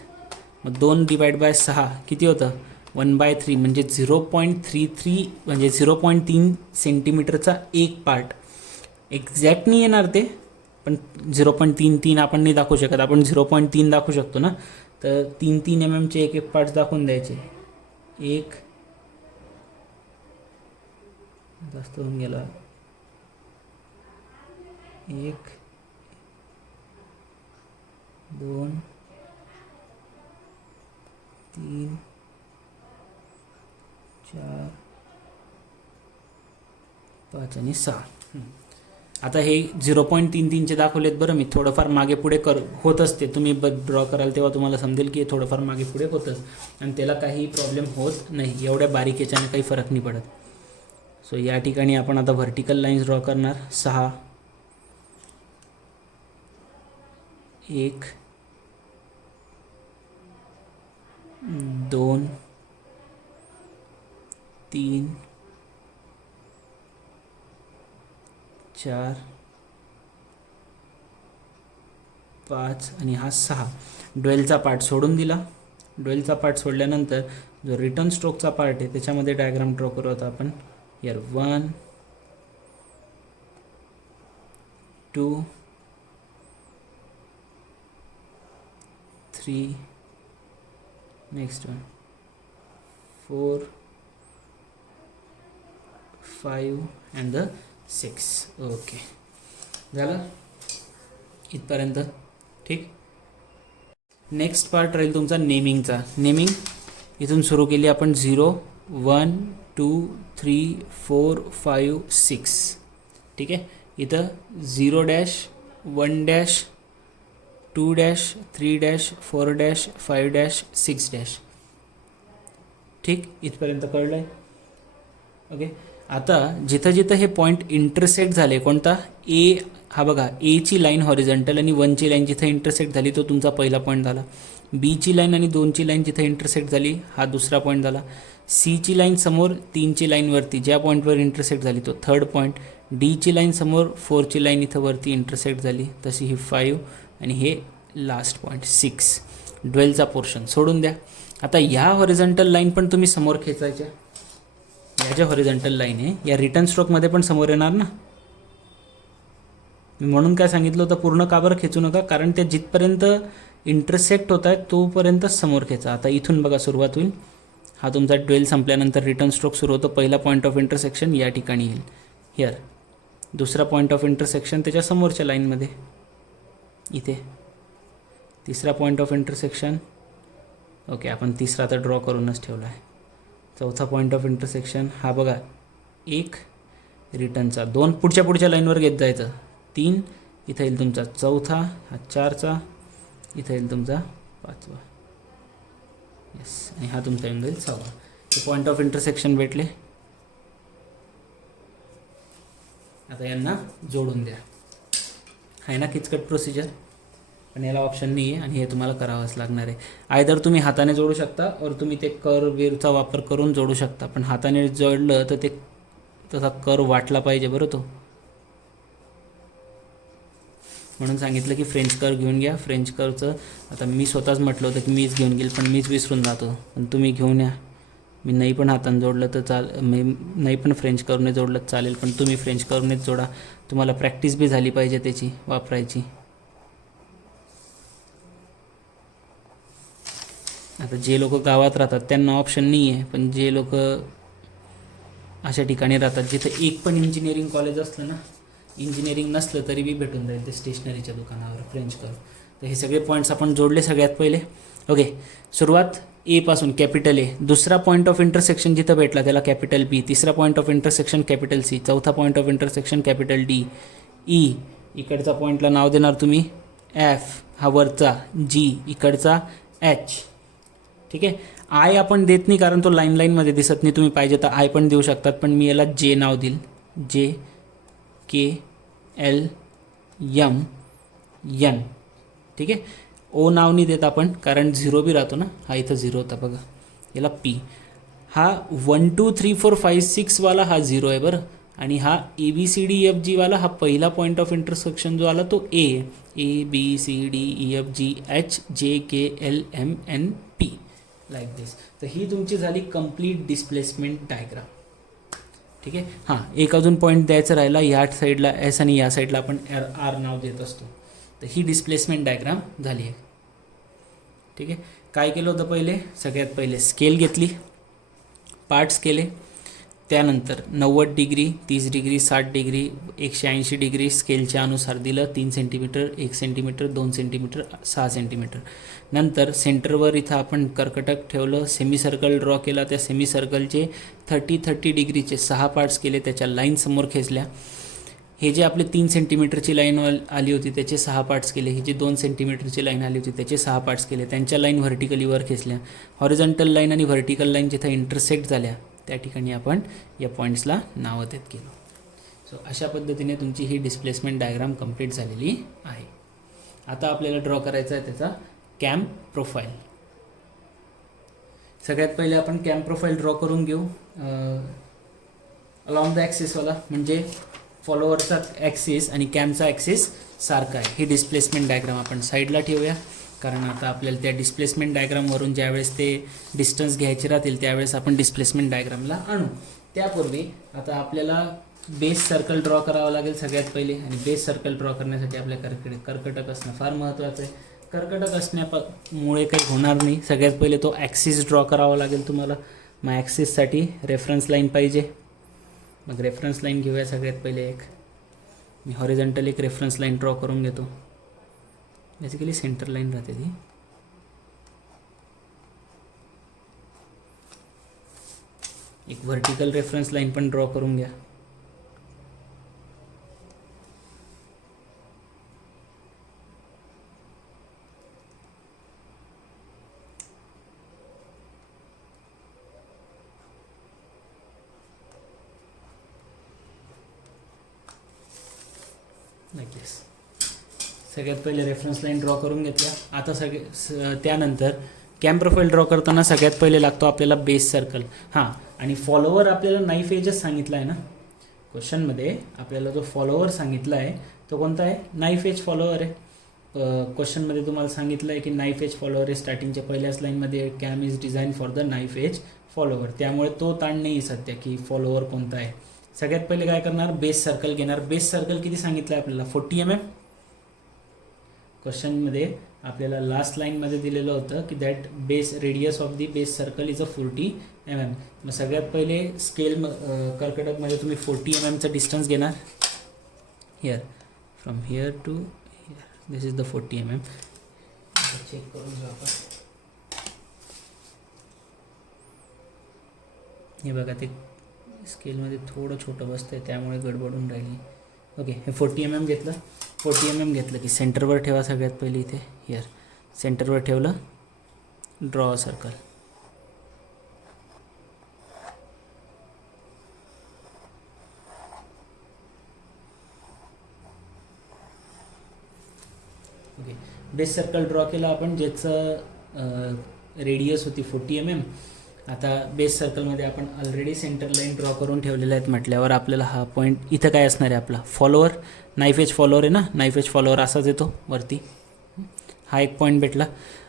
मग 2 डिवाइड बाय 6 किती होतं? 1/3, म्हणजे 0.33, म्हणजे 0.3 सेंटीमीटरचा एक पार्ट. एक्झॅक्ट नाही येणार ते, पण 0.33 आपण नाही दाखवू शकत. आपण 0.3 दाखवू शकतो ना, तर 3 mm एक पार्ट्स दाखवून द्यायचे. एक जास्त होऊन गेला. 1 2 3 4 5 आणि 6. आता हे 0.33चे दाखवलेत. बरं, मी थोडंफार मागे पुढे होत असते. तुम्ही ड्रॉ कराल तेव्हा तुम्हाला समजेल की थोडंफार मागे पुढे होतंच, आणि त्याला काही प्रॉब्लेम होत नाही. एवढ्या बारीक याच्याने काही फरक नाही पडत. सो या ठिकाणी आपण आता व्हर्टिकल लाईन्स ड्रॉ करणार. 6 1 2 3 4 5 आणि हा 6. ड्वेलचा पार्ट सोडून दिला. ड्वेलचा पार्ट सोडल्यानंतर जो रिटर्न स्ट्रोकचा पार्ट आहे त्याच्यामध्ये डायग्राम ड्रॉ करू आता आपण. Here 1 2 3 next one 4 5 and the 6. Okay, झालं इथपर्यंत. ठीक. नेक्स्ट पार्ट राहील तुमचा नेमिंगचा. नेमिंग इथून सुरू केली आपण. 0 1 2 3 4 5 6. ठीक आहे. इथं 0 dash 1 dash 2 dash 3 dash 4 dash 5 dash 6 dash. ठीक, इथपर्यंत कळलं आहे. ओके. आता जिथं जिथं हे पॉईंट इंटरसेक्ट झाले, कोणता? ए. हा बघा, एची लाईन हॉरिझॉन्टल आणि 1ची लाईन जिथं इंटरसेक्ट झाली तो तुमचा पहिला पॉईंट झाला. बीची लाईन आणि 2ची लाईन जिथं इंटरसेक्ट झाली हा दुसरा पॉईंट झाला. सीची लाईन समोर 3ची लाईनवरती ज्या पॉईंटवर इंटरसेक्ट झाली तो थर्ड पॉईंट. डीची लाईन समोर 4ची लाईन इथं वरती इंटरसेक्ट झाली, तशी ही 5, आणि हे लास्ट पॉईंट 6. ड्वेलचा पोर्शन सोडून द्या. आता ह्या हॉरिझॉन्टल लाईन पण तुम्ही समोर खेचायच्या. या ज्या हॉरिझॉन्टल लाईन आहे या रिटर्न स्ट्रोकमध्ये पण समोर येणार ना. मी म्हणून काय सांगितलं होतं, पूर्ण का बरं खेचू नका, कारण त्या जिथपर्यंत इंटरसेक्ट होत आहे तोपर्यंतच समोर खेचा. आता इथून बघा सुरुवात होईल. हा तुमचा ड्वेल संपल्यानंतर रिटर्न स्ट्रोक सुरू होतो. पहिला पॉईंट ऑफ इंटरसेक्शन या ठिकाणी येईल. हिअर दुसरा पॉईंट ऑफ इंटरसेक्शन त्याच्या समोरच्या लाईनमध्ये इथे. तिसरा पॉईंट ऑफ इंटरसेक्शन. ओके, आपण तिसरा तर ड्रॉ करूनच ठेवला आहे. चौथा पॉईंट ऑफ इंटरसेक्शन हा बघा, 1 रिटर्नचा, 2 पुढच्या लाईनवर घेत जायचं. 3 इथं येईल तुमचा चौथा, हा 4चा इथं येईल तुमचा 5वा. येस, आणि हा तुमचा येऊन जाईल 6वा. हे पॉईंट ऑफ इंटरसेक्शन भेटले. आता यांना जोडून द्या. आहे ना किचकट प्रोसिजर. पण याला ऑप्शन नाही आहे आणि हे तुम्हाला करावंच लागणार आहे. आयदर तुम्ही हाताने जोडू शकता और तुम्ही ते कर वेरचा वापर करून जोडू शकता, पण हाताने जोडलं तर ते तसा कर वाटला पाहिजे बरं तो, म्हणून सांगितलं की फ्रेंच कर घेऊन घ्या. फ्रेंच करचं आता मी स्वतःच म्हटलं होतं की मीच घेऊन घेईल, पण मीच विसरून जातो, पण तुम्ही घेऊन या. मी नाही पण हाताने जोडलं तर मी नाही पण फ्रेंच करने जोडलं चालेल, पण तुम्ही फ्रेंच करनेच जोडा. तुम्हाला प्रॅक्टिस बी झाली पाहिजे त्याची वापरायची. आता जे लोक गावात राहतात त्यांना ऑप्शन नाही आहे, पण जे लोक अशा ठिकाणी राहतात जिथं एक पण इंजिनिअरिंग कॉलेज असलं ना, इंजिनिअरिंग नसलं तरी बी भेटून जाईल ते स्टेशनरीच्या दुकानावर फ्रेंच कर. तर हे सगळे पॉईंट्स आपण जोडले सगळ्यात पहिले. ओके, सुरुवात ए पासून कॅपिटल ए. दुसरा पॉईंट ऑफ इंटरसेक्शन जिथं भेटला त्याला कॅपिटल बी. तिसरा point of intersection capital C. चौथा point of intersection capital D. E इकडचा पॉईंटला नाव देणार तुम्ही एफ, हा वरचा. जी इकडचा एच. ठीक आहे. आय आपण देत नाही कारण तो लाईनमध्ये दिसत नाही, तुम्ही पाहिजे तर आय पण देऊ शकतात, पण मी याला जे नाव देईल. जे के एल एम एन. ठीक आहे. ओ नाव नाही देत आपण कारण झिरो बी राहतो ना, हा इथं झिरो होता बघा. याला पी. हा 1 2 3 4 5 6 वाला हा झिरो आहे बरं, आणि हा A B C D F G वाला हा पहिला पॉईंट ऑफ इंटरसेक्शन जो आला तो A. A B C D E F G H J K L M N P, like this. तर ही तुमची झाली कंप्लीट डिस्प्लेसमेंट डायग्राम. ठीक आहे. हां, एक अजून पॉईंट द्यायचं राहिला, या साईडला एस आणि या साईडला आपण आर नाव देत असतो. तर ही डिस्प्लेसमेंट डायग्राम झाली आहे. ठीक आहे. काय केलं होतं पहिले, सगळ्यात पहिले स्केल घेतली, पार्ट्स केले, त्यानंतर 90 डिग्री, 30 डिग्री, 60 डिग्री, 180 डिग्री स्केलच्या अनुसार दिलं. 3 सेंटीमीटर, 1 सेंटीमीटर, 2 सेंटीमीटर, 6 सेंटीमीटर. नंतर सेंटरवर इथं आपण कर्कटक ठेवलं, सेमी सर्कल ड्रॉ केला. त्या सेमी सर्कलचे 30 डिग्रीचे 6 पार्ट्स केले, त्याच्या लाईन समोर खेचल्या. हे जे आपले 3 सेंटीमीटरची लाईन आली होती त्याचे 6 पार्ट्स केले. ही जी 2 सेंटीमीटरची लाईन आली होती त्याचे 6 पार्ट्स केले. त्यांच्या लाईन व्हर्टिकली वर खेचल्या. हॉरिझॉन्टल लाईन आणि व्हर्टिकल लाईन जिथं इंटरसेक्ट झाल्या त्या ठिकाणी आपण या पॉईंट्सला नावं देत गेलो. सो अशा पद्धतीने तुमची ही डिस्प्लेसमेंट डायग्राम कंप्लीट झालेली आहे. आता आपल्याला ड्रॉ करायचा आहे त्याचा कॅम प्रोफाईल. सगळ्यात पहिले आपण कॅम प्रोफाईल ड्रॉ करून घेऊ. अलॉंग द ॲक्सिसवाला, म्हणजे फॉलोअरचा ॲक्सिस आणि कॅमचा ॲक्सिस सारखा आहे. ही डिस्प्लेसमेंट डायग्राम आपण साईडला ठेवूया, कारण आता आपल्याला त्या डिस्प्लेसमेंट डायग्रामवरून ज्यावेळेस ते डिस्टन्स घ्यायचे राहतील त्यावेळेस आपण डिस्प्लेसमेंट डायग्रामला आणू. त्यापूर्वी आता आपल्याला बेस सर्कल ड्रॉ करावं लागेल सगळ्यात पहिले, आणि बेस सर्कल ड्रॉ करण्यासाठी आपल्याकडे कर्कटक असणं फार महत्त्वाचं आहे. कर्कटक असण्यामुळे काही होणार नाही. सगळ्यात पहिले तो ॲक्सिस ड्रॉ करावा लागेल तुम्हाला. मग ॲक्सिससाठी रेफरन्स लाईन पाहिजे. मग रेफरन्स लाईन घेऊया सगळ्यात पहिले. मी हॉरिझॉन्टल एक रेफरन्स लाईन ड्रॉ करून घेतो. बेसिकली सेंटर लाईन राहते ती. एक व्हर्टिकल रेफरन्स लाईन पण ड्रॉ करून घ्या. लाईक दिस. सगळ्यात पहिले रेफरन्स लाईन ड्रॉ करून घेतल्या. आता त्यानंतर कॅम प्रोफाईल ड्रॉ करताना सगळ्यात पहिले लागतो आपल्याला बेस सर्कल. हां, आणि फॉलोवर आपल्याला नाईफ एजच सांगितला आहे ना क्वेश्चनमध्ये. आपल्याला जो फॉलोवर सांगितला आहे तो कोणता आहे, नाईफ एज फॉलोवर आहे. क्वेश्चनमध्ये तुम्हाला सांगितलं आहे की नाईफ एज फॉलोवर आहे. स्टार्टिंगच्या पहिल्याच लाईनमध्ये cam is design for the knife edge follower. त्यामुळे तो ताण नाही सध्या की फॉलोवर कोणता आहे. सगळ्यात पहिले काय करणार, बेस सर्कल घेणार. बेस सर्कल किती सांगितलं आहे आपल्याला, 40 mm. क्वेश्चनमध्ये आपल्याला लास्ट लाईनमध्ये दिलेलं होतं की that base radius of the base circle is 40 mm. मग सगळ्यात पहिले स्केल कर्कटकमध्ये तुम्ही 40 mm डिस्टन्स घेणार. Here, from here to here, this is the 40 mm. Check करून घेऊ आपण. हे बघा, ते स्केलमध्ये थोडं छोटं बसतं आहे त्यामुळे गडबडून राहिली. ओके, हे 40 mm घेतलं. 40 mm घेतलं की सेंटरवर ठेवा सगळ्यात पहिले. इथे हिअर सेंटरवर ठेवलं, draw circle. Okay, base circle draw केलं आपण, ज्याचं रेडियस होती 40 mm. आता बेस सर्कलमध्ये आपण ऑलरेडी सेंटर लाईन ड्रॉ करून ठेवलेल्या आहेत म्हटल्यावर आपल्याला हा पॉईंट इथं काय असणार आहे आपला फॉलोअर, नाईफ एज फॉलोअर आहे ना, नाईफ एज फॉलोअर असाच येतो वरती. हा एक पॉईंट भेटला.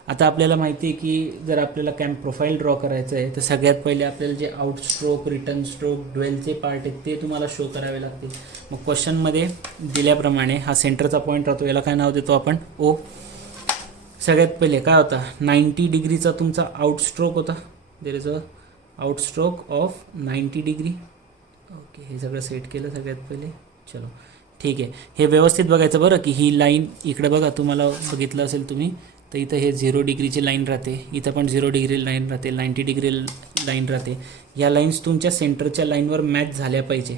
आता आपल्याला माहिती आहे की जर आपल्याला कॅम्प प्रोफाईल ड्रॉ करायचं आहे तर सगळ्यात पहिले आपल्याला जे आउट स्ट्रोक, रिटर्न स्ट्रोक, ड्वेलचे पार्ट आहेत ते तुम्हाला शो करावे लागतील. मग क्वेश्चनमध्ये दिल्याप्रमाणे हा सेंटरचा पॉईंट राहतो, याला काय नाव देतो आपण ओ. सगळ्यात पहिले काय होता 90 डिग्रीचा तुमचा आउट स्ट्रोक होता. There is a out stroke of 90 degree. Okay, हे सगळं सेट केलं सगळ्यात पहिले. चलो ठीक आहे, हे व्यवस्थित बघायचं बरं की ही लाईन इकडे बघा, तुम्हाला बघितलं असेल तुम्ही तर इथं हे 0 डिग्रीची लाईन राहते, इथं पण 0 डिग्री लाईन राहते, 90 डिग्री लाईन राहते. या लाईन्स तुमच्या सेंटरच्या लाईनवर मॅच झाल्या पाहिजे.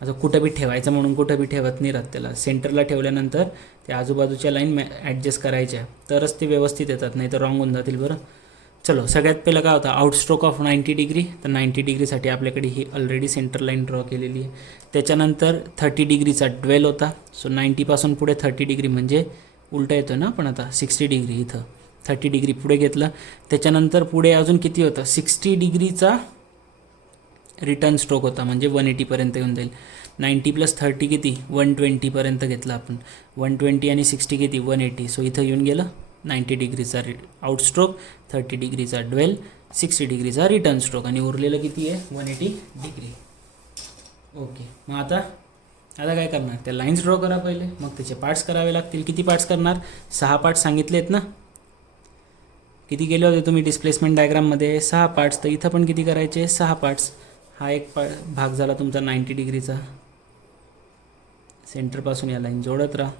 आता कुठं बी ठेवायचं म्हणून कुठं बी ठेवत नाही राहत त्याला. सेंटरला ठेवल्यानंतर त्या आजूबाजूच्या लाईन ॲडजस्ट करायच्या तरच ते व्यवस्थित येतात, नाही तर रॉंग होऊन जातील बरं. चलो सगळ्यात पहिलं काय होतं आउट स्ट्रोक ऑफ 90 डिग्री. तर 90 डिग्रीसाठी आपल्याकडे ही ऑलरेडी सेंटर लाईन ड्रॉ केलेली आहे. त्याच्यानंतर 30 डिग्रीचा ड्वेल होता. सो 90पासून पुढे 30 डिग्री म्हणजे उलटा येतो ना, पण आता 60 डिग्री इथं 30 डिग्री पुढे घेतलं. त्याच्यानंतर पुढे अजून किती होतं 60 डिग्रीचा रिटर्न स्ट्रोक होता, म्हणजे 180पर्यंत येऊन जाईल. 90 + 30 किती 120पर्यंत घेतलं आपण. 120 आणि 60 किती 180. सो इथं येऊन गेलं 90 डिग्रीचा आउट स्ट्रोक, 30 डिग्रीचा ड्वेल, 60 डिग्रीचा रिटर्न स्ट्रोक आणि उरलेलं किती आहे 180 डिग्री. ओके, मग आता काय करणार, त्या लाईन्स ड्रॉ करा पहिले, मग त्याचे पार्ट्स करावे लागतील. किती पार्ट्स करणार 6 पार्ट्स सांगितले आहेत ना. किती केले होते तुम्ही डिस्प्लेसमेंट डायग्राममध्ये 6 पार्ट्स. तर इथं पण किती करायचे 6 पार्ट्स. हा एक भाग झाला तुमचा 90 डिग्रीचा. सेंटरपासून या लाईन जोडत राहा,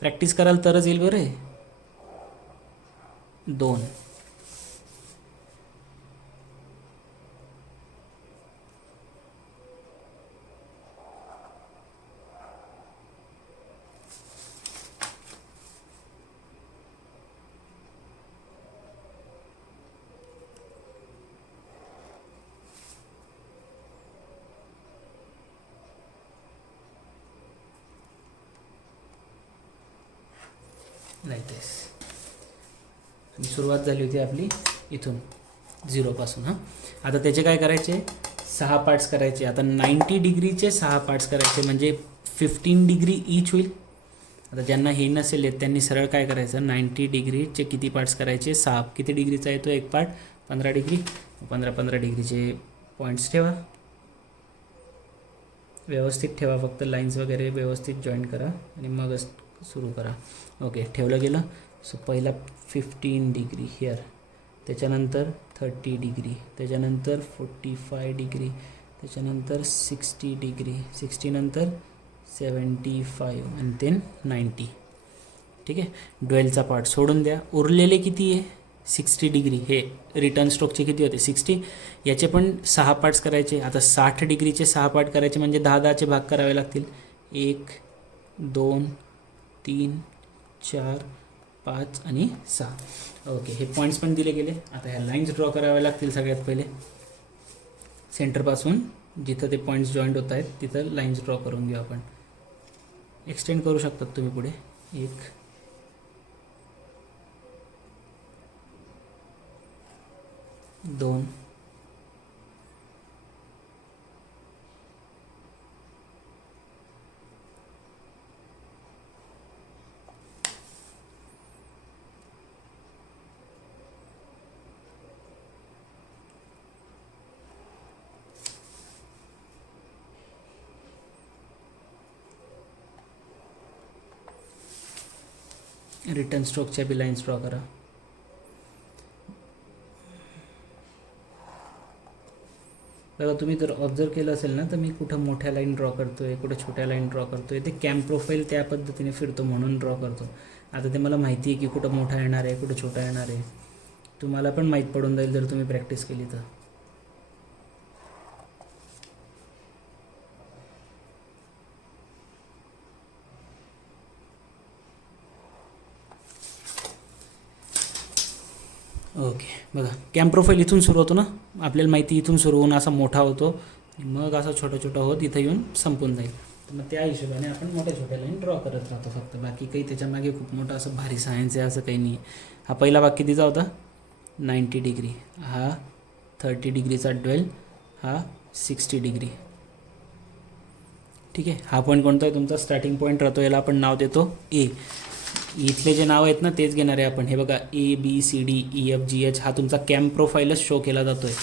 प्रॅक्टिस कराल तरच येईल बरं. 2 लाईक दिस. आणि सुरुवात झाली होती आपली इथून 0पासून. हां, आता त्याचे काय करायचे 6 पार्ट्स करायचे. आता 90 डिग्रीचे 6 पार्ट्स करायचे म्हणजे 15 डिग्री ईच होईल. आता ज्यांना हे नसेल येत त्यांनी सरळ काय करायचं 90 डिग्रीचे किती पार्ट्स करायचे 6. किती डिग्रीचा येतो एक पार्ट 15 डिग्री. 15 डिग्रीचे पॉईंट्स ठेवा, व्यवस्थित ठेवा, फक्त लाईन्स वगैरे व्यवस्थित जॉईन करा आणि मगच सुरू करा. ओके, ठेवलं गेलं. सो पहिला 15 डिग्री हिअर, त्याच्यानंतर 30 डिग्री, त्याच्यानंतर 45 डिग्री, त्याच्यानंतर 60 डिग्री, 60 नंतर 75 आणि देन 90. ठीक आहे, ड्वेलचा पार्ट सोडून द्या. उरलेले किती आहे 60 डिग्री. हे रिटर्न स्ट्रोकचे किती होते 60. याचे पण 6 पार्ट्स करायचे. आता 60 डिग्रीचे 6 पार्ट करायचे म्हणजे 10-10चे भाग करावे लागतील. 1 2 3 4 5 आणि 6. ओके, हे पॉईंट्स पण दिले गेले. आता ह्या लाईन्स ड्रॉ कराव्या लागतील सगळ्यात पहिले. सेंटरपासून जिथं ते पॉईंट्स जॉईंट होत आहेत तिथं लाईन्स ड्रॉ करून घेऊ आपण. एक्सटेंड करू शकतात तुम्ही पुढे. 1 2 रिटर्न स्ट्रोकच्या बी लाईन्स ड्रॉ करा. बघा, तुम्ही जर ऑब्झर्व केलं असेल ना तर मी कुठं मोठ्या लाईन ड्रॉ करतो आहे, कुठं छोट्या लाईन ड्रॉ करतो आहे. ते कॅम्प प्रोफाईल त्या पद्धतीने फिरतो म्हणून ड्रॉ करतो. आता ते मला माहिती आहे की कुठं मोठा येणार आहे, कुठं छोटा येणार आहे. तुम्हाला पण माहीत पडून जाईल जर तुम्ही प्रॅक्टिस केली तर. ओके, बघा कॅम्प प्रोफाईल इथून सुरू होतो ना, आपल्याला माहिती इथून सुरू होऊन असा मोठा होतो, मग असा छोटा छोटा होत इथं येऊन संपून जाईल. तर मग त्या हिशोबाने आपण मोठ्या छोट्या लाईन ड्रॉ करत राहतो फक्त. बाकी काही त्याच्यामागे खूप मोठं असं भारी सायन्स आहे असं काही नाही आहे. हा पहिला भाग कितीचा होता? 90 डिग्री. हा 30 डिग्रीचा ड्वेल, हा 60 डिग्री. ठीक आहे. हा पॉईंट कोणता आहे? तुमचा स्टार्टिंग पॉईंट राहतो. याला आपण नाव देतो ए. इथले जे नाव आहेत ना तेच घेणार आहे आपण. हे बघा ABCDEFGH हा तुमचा कॅम्प प्रोफाईलच शो केला जातो आहे.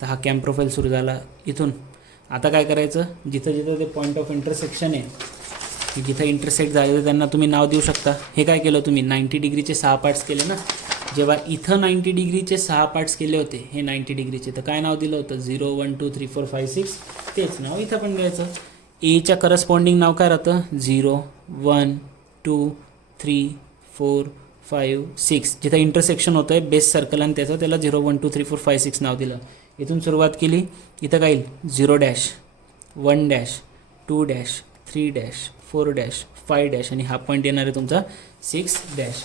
तर हा कॅम्प प्रोफाईल सुरू झाला इथून. आता काय करायचं? जिथं जिथं ते पॉईंट ऑफ इंटरसेक्शन आहे, जिथं इंटरसेक्ट झाले तर त्यांना तुम्ही नाव देऊ शकता. हे काय केलं तुम्ही? 90 डिग्रीचे 6 पार्ट्स केले ना. जेव्हा इथं 90 डिग्रीचे 6 पार्ट्स केले होते हे 90 डिग्रीचे, तर काय नाव दिलं होतं? 0 1 2 3 4 5 6. तेच नाव इथं पण घ्यायचं. एच्या करस्पॉन्डिंग नाव काय राहतं? 0 1 2 3 4 5 6. जिथं इंटरसेक्शन होतं आहे बेस सर्कल आणि त्याचं, त्याला 0 1 2 3 4 5 6 नाव दिलं. इथून सुरुवात केली. इथं काय येईल? 0 dash 1 dash 2 dash 3 dash 4 dash 5 dash आणि हा पॉईंट येणार आहे तुमचा 6 डॅश.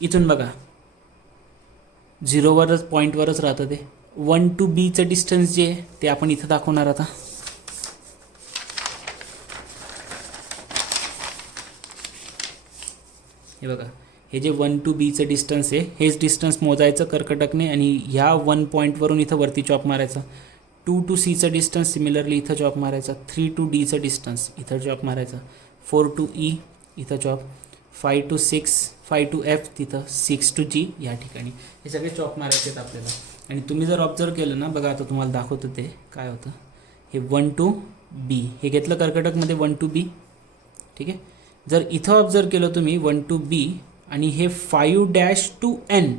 इथून बघा 0वरच पॉईंटवरच राहतं ते. 1 to Bचं डिस्टन्स जे आहे ते आपण इथं दाखवणार आता. हे बघा, हे जे 1 to Bचं डिस्टन्स आहे हेच डिस्टन्स मोजायचं कर्कटकने आणि ह्या 1 पॉईंटवरून इथं वरती चॉप मारायचं. 2 to Cचं डिस्टन्स सिमिलरली इथं चॉप मारायचं. 3 to Dचं डिस्टन्स इथं चॉप मारायचं. 4 to E इथं चॉप. 5 to 6 5 to F तिथं. 6 to G या ठिकाणी. हे सगळे चॉप मारायचे आहेत आपल्याला. आणि तुम्ही जर ऑब्झर्व केलं ना, बघा आता तुम्हाला दाखवतं ते काय होतं. हे 1 to B हे घेतलं कर्कटकमध्ये 1 to B. ठीक आहे. जर इथं ऑब्झर्व केलं तुम्ही 1 to B आणि हे 5 डॅश टू N,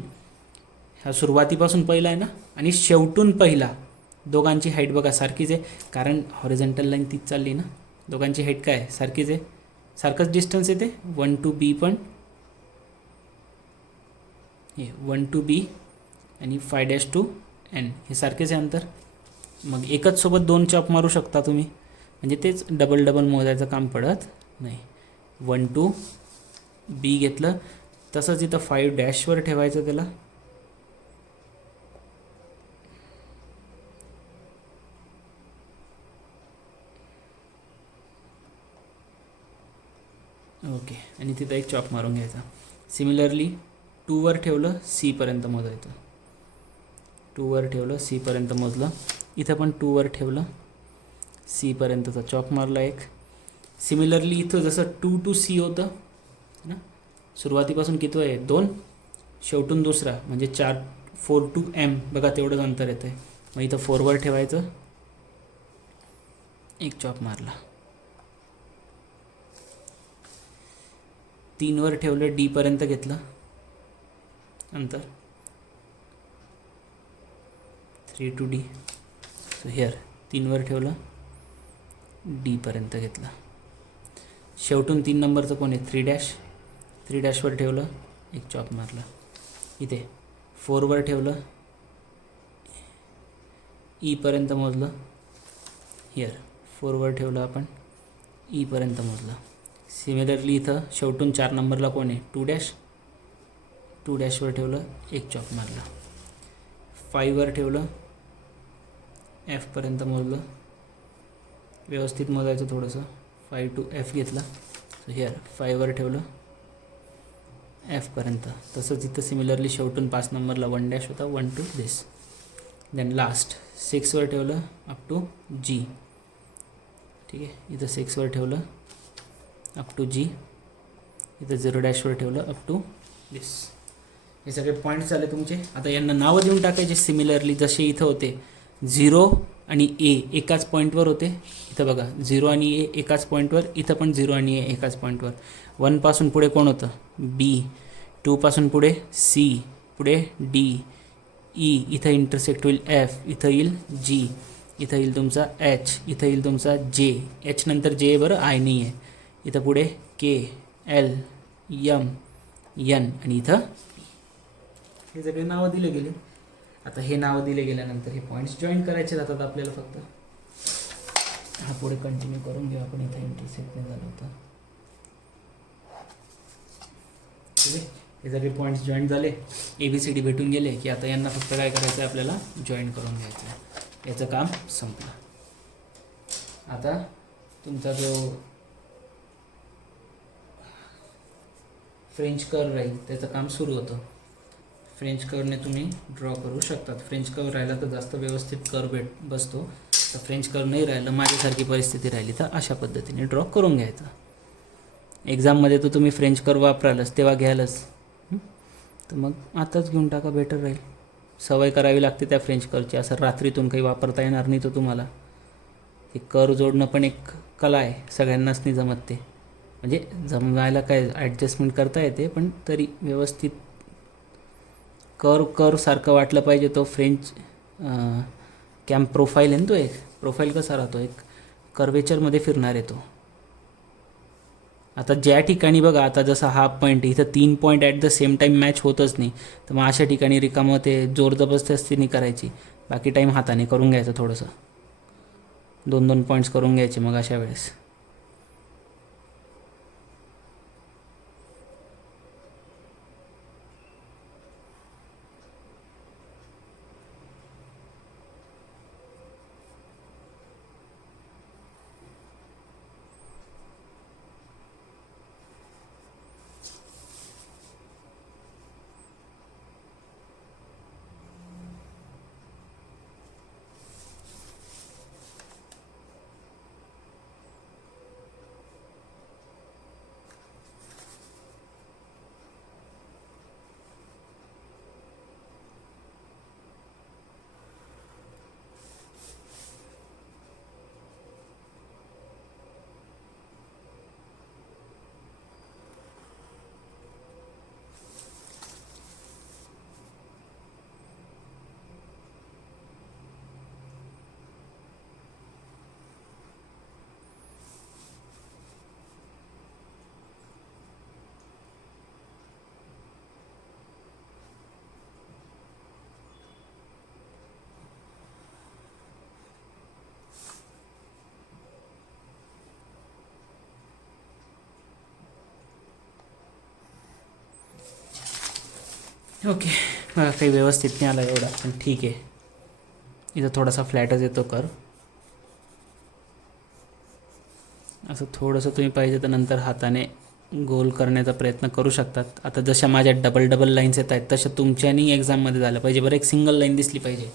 ह्या सुरुवातीपासून पहिला आहे ना आणि शेवटून पहिला, दोघांची हाईट बघा सारखीच आहे. कारण हॉरिझॉन्टल लाईन तीच चालली ना. दोघांची हाईट काय आहे? सारखीच आहे. सारखंच डिस्टन्स येते. 1 to B पण हे 1 to B आणि 5 डॅश टू N हे सारखेच आहे अंतर. मग एकच सोबत 2 चॉप मारू शकता तुम्ही. म्हणजे तेच डबल डबल मोजायचं काम पडत नाही. 1 to B घेतलं. तसंच इथं 5 डॅशवर ठेवायचं त्याला. ओके. आणि तिथं एक चॉप मारून घ्यायचा. सिमिलरली 2वर ठेवलं, C पर्यंत मोजायचं. 2वर ठेवलं, C पर्यंत मोजलं. इथं पण 2वर ठेवलं, C पर्यंतचा चॉप मारला एक. सिमिलरली इथं जसं 2 to C होतं ना, सुरुवातीपासून किती आहे? 2, शेवटून दुसरा म्हणजे 4 4 to M बघा तेवढंच अंतर येतं आहे. मग इथं 4वर ठेवायचं, एक चॉप मारला. 3वर ठेवलं, D पर्यंत घेतलं अंतर. 3 to D. सो हिअर 3वर ठेवलं, D पर्यंत घेतलं. शेवटून 3 नंबरचं कोण आहे? 3 डॅश. 3 डॅशवर ठेवलं, एक चॉप मारला. इथे 4वर ठेवलं, E पर्यंत मोजलं. हिअर 4वर ठेवलं आपण, E पर्यंत मोजलं. सिमिलरली इथं शेवटून 4 नंबरला कोण आहे? 2 डॅश. 2 डॅशवर ठेवलं, एक चॉप मारला. 5वर ठेवलं, F पर्यंत मोजलं. व्यवस्थित मोजायचं थोडंसं. 5 to F घेतला. सो हिअर 5वर ठेवलं, F पर्यंत. तसंच इथं सिमिलरली शेवटून 5 नंबरला 1 डॅश होता. 1 to this. देन लास्ट 6वर ठेवलं अप टू G. ठीक आहे. इथं 6वर ठेवलं अप टू G. इथं 0 डॅशवर ठेवलं अप टू दिस. हे सगळे पॉईंट्स झाले तुमचे. आता यांना नावं देऊन टाकायचे सिमिलरली जसे इथं होते. 0 आणि A एकाच पॉईंटवर होते. इथं बघा 0 आणि A एकाच पॉईंटवर. इथं पण 0 आणि A एकाच पॉईंटवर. 1 पासून पुढे कोण होतं? B. 2 पासून पुढे C. पुढे D. E. इथं इंटरसेक्ट होईल F. इथं येईल G. इथं येईल तुमचा H. इथं येईल तुमचा J. H नंतर J आहे बरं, I नाही आहे. इथं पुढे K, L, M, N आणि इथं हे सगळे नावं दिले गेले. आता हे नावं दिले गेल्यानंतर हे पॉईंट्स जॉईन करायचे जातात आपल्याला फक्त. हा पुढे कंटिन्यू करून घेऊ आपण. इथं इंटरसेक्ट नाही झालं होतं. ठीक आहे. हे सगळे पॉईंट्स जॉईन झाले. ABCD भेटून गेले की आता यांना फक्त काय करायचं आहे? आपल्याला जॉईन करून घ्यायचं आहे. याचं काम संपलं. आता तुमचा जो फ्रेंच कर्व राहील त्याचं काम सुरू होतं. फ्रेंच कर्वने तुम्ही ड्रॉ करू शकतात. फ्रेंच कर्व राहिला तर जास्त व्यवस्थित कर्व बसतो. तर फ्रेंच कर्व नाही राहिलं, माझ्यासारखी परिस्थिती राहिली तर अशा पद्धतीने ड्रॉ करून घ्यायचं. एक्झाममध्ये तर तुम्ही फ्रेंच कर्व वापरालच, तेव्हा घ्यालच. तर मग आताच घेऊन टाका, बेटर राहील. सवय करावी लागते त्या फ्रेंच कर्वची. असं रात्रीतून काही वापरता येणार नाही. तर तुम्हाला ते कर्व जोडणं पण एक कला आहे, सगळ्यांनाच नाही जमत ते. म्हणजे जमवायला काय ॲडजस्टमेंट करता येते, पण तरी व्यवस्थित कर्व सारखं वाटलं पाहिजे. तो फ्रेंच कॅम्प प्रोफाईल आहे ना, तो एक प्रोफाईल कसा राहतो, एक कर्वेचरमध्ये फिरणार आहे तो. आता ज्या ठिकाणी बघा, आता जसा हा पॉईंट इथं 3 point at the same time match होतच नाही, तर मग अशा ठिकाणी रिकामं ते जोर जबरदस्तीने करायची. बाकी टाईम हाताने करून घ्यायचं. थोडंसं 2-2 पॉईंट्स करून घ्यायचे मग अशा वेळेस. ओके, मला काही व्यवस्थित नाही आला एवढा, पण ठीक आहे. इथं थोडासा फ्लॅटच येतो कर्व. असं थोडंसं तुम्ही पाहिजे तर नंतर हाताने गोल करण्याचा प्रयत्न करू शकतात. आता जशा माझ्या डबल लाईन्स येत आहेत तशा तुमच्यानी एक्झाममध्ये झालं पाहिजे बरं. एक सिंगल लाईन दिसली पाहिजे.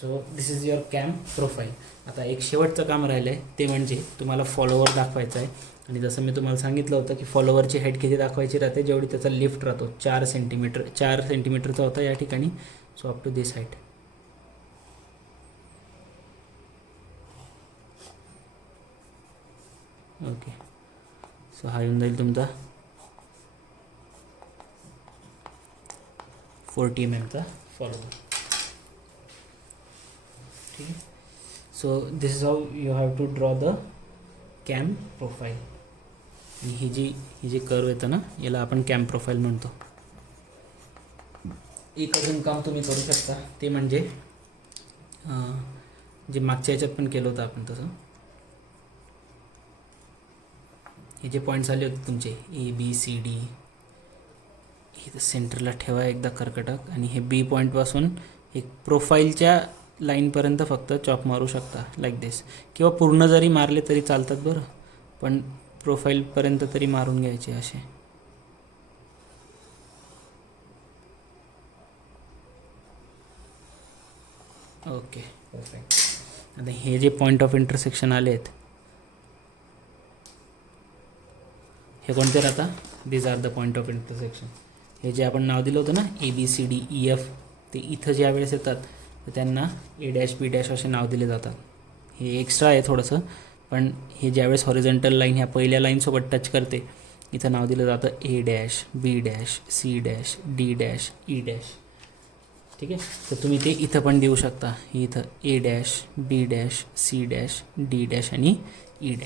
So this is your camp profile. आता एक शेवटचं काम राहिलं आहे, ते म्हणजे तुम्हाला फॉलोवर दाखवायचा आहे. आणि जसं मी तुम्हाला सांगितलं होतं की फॉलोवरची हाईट किती दाखवायची राहते, जेवढी त्याचा लिफ्ट राहतो 4 सेंटीमीटरचा होता या ठिकाणी. So up to this height. Okay, so हा येऊन जाईल तुमचा 40 mm फॉलोवर. ठीक आहे. So this is how you have to draw the camp profile. आणि ही जी कर्व येतं ना, याला आपण कॅम्प प्रोफाईल म्हणतो. एक अजून काम तुम्ही करू शकता, ते म्हणजे जे मागच्या याच्यात पण केलं होतं आपण तसं. हे जे पॉईंट्स आले होते तुमचे ABCD, इथं सेंटरला ठेवा एकदा कर्कटक. आणि हे B पॉईंटपासून एक प्रोफाईलच्या लाईनपर्यंत फक्त चॉप मारू शकता लाईक दिस. किंवा पूर्ण जरी मारले तरी चालतात बरं, पण प्रोफाईलपर्यंत तरी मारून घ्यायचे असे. Okay, perfect. आता हे जे पॉईंट ऑफ इंटरसेक्शन आले आहेत, हे कोणते राहता? These are the point of intersection. हे जे आपण नाव दिलं होतं ना ABCDEF, ते इथं ज्या वेळेस येतात तर त्यांना A', B' असे नाव दिले जातात. हे एक्स्ट्रा आहे थोडंसं, पण हे ज्यावेळेस हॉरिझॉन्टल लाईन ह्या पहिल्या लाईनसोबत टच करते, इथं नाव दिलं जातं A', B', C', D', E'. ठीक आहे. तर तुम्ही ते इथं पण देऊ शकता. इथं A', B', C', D' आणि E'.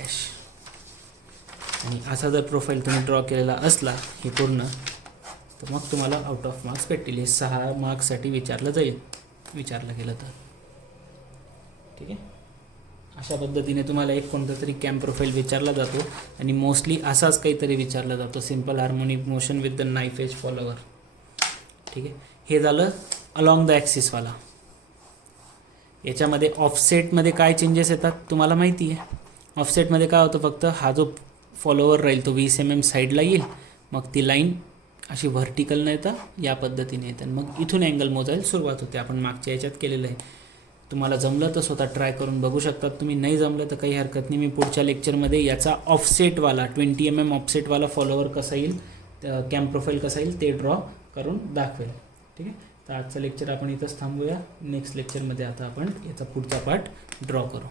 आणि असा जर प्रोफाईल तुम्ही ड्रॉ केलेला असला हे पूर्ण, तर मग तुम्हाला आउट ऑफ मार्क्स भेटतील. हे 6 मार्क्ससाठी विचारलं गेलं तर. ठीक आहे. अशा पद्धतीने तुम्हाला एक कोणतं तरी कॅम्प प्रोफाईल विचारला जातो. आणि मोस्टली असाच काहीतरी विचारला जातो, simple harmonic motion with the knife edge follower. ठीक आहे. हे झालं अलॉंग द ॲक्सिसवाला. याच्यामध्ये ऑफसेटमध्ये काय चेंजेस येतात तुम्हाला माहिती आहे. ऑफसेटमध्ये काय होतं, फक्त हा जो फॉलोवर राहील तो 20 mm साईडला येईल, मग ती लाईन अशी व्हर्टिकल न येता या पद्धतीने येतं, मग इथून अँगल मोजायला सुरुवात होते. आपण मागच्या याच्यात केलेलं आहे. तुम्हाला जमलं तर स्वतः ट्राय करून बघू शकतात तुम्ही, नाही जमलं तर काही हरकत नाही. मी पुढच्या लेक्चरमध्ये याचा ऑफसेटवाला 20 mm ऑफसेटवाला फॉलोवर कसा येईल, कॅम प्रोफाईल कसा येईल ते ड्रॉ करून दाखवेल. ठीक आहे. तर आजचं लेक्चर आपण इथंच थांबूया. नेक्स्ट लेक्चरमध्ये आता आपण याचा पुढचा पार्ट ड्रॉ करू.